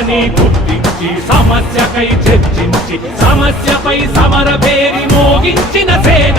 సమస్యని గుర్తించి సమస్యకై చర్చించి సమస్యపై సమర పేరి మోగించిన సేన.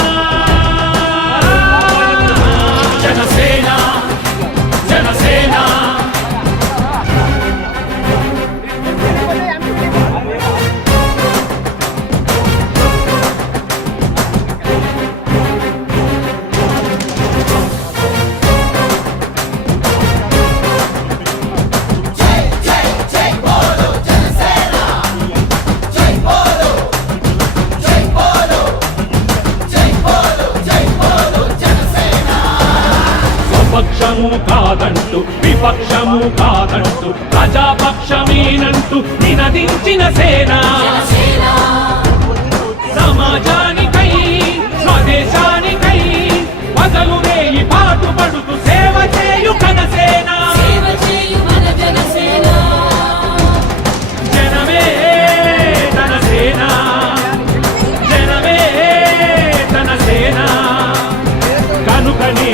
కాదంటూ విపక్షము కాదంటూ ప్రజాపక్షమేనంటూ నినదించిన సేన. సమాజానికై స్వదేశానికై పదలు వేయి పాటుపడుతూ సేవ చేయు కనసేన జనమే తన సేన. జనమే తన సేన. కనుకనే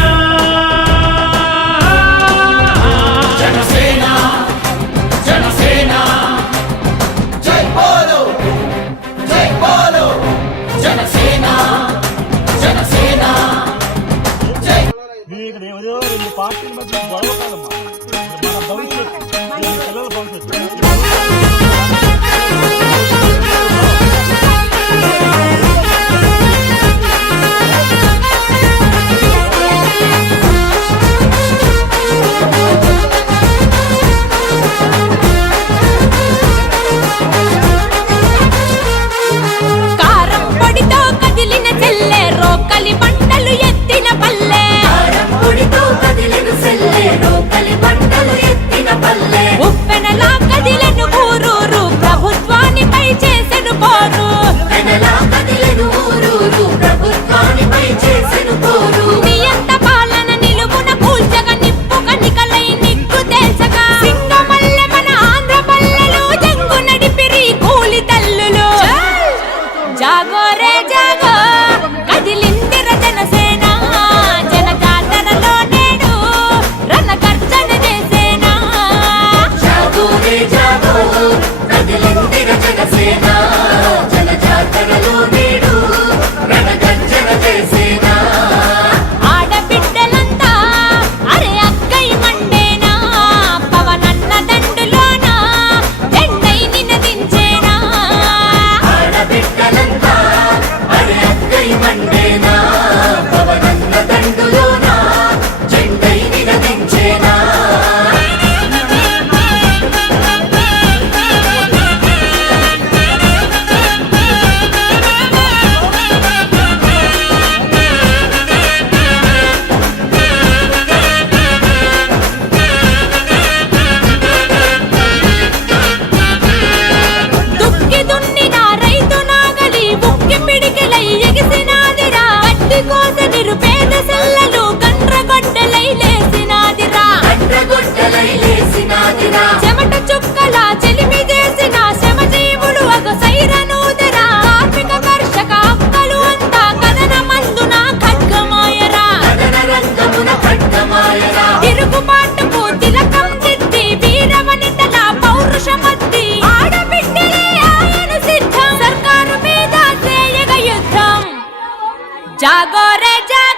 Say no জাগরে যা